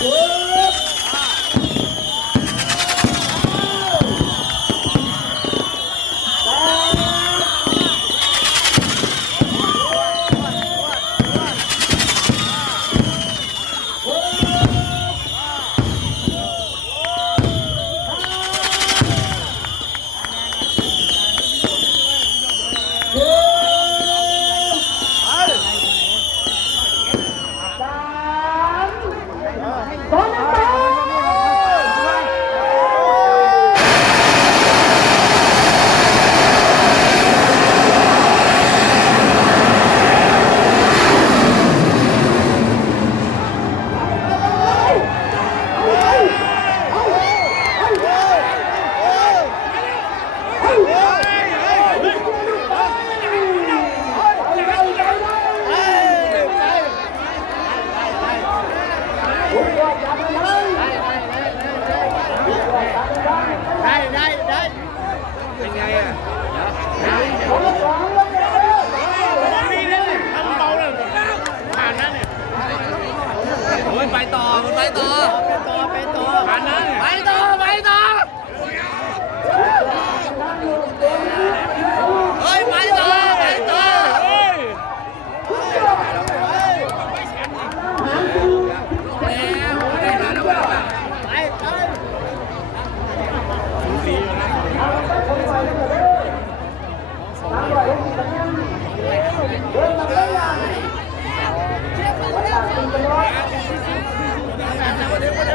五买单，买单。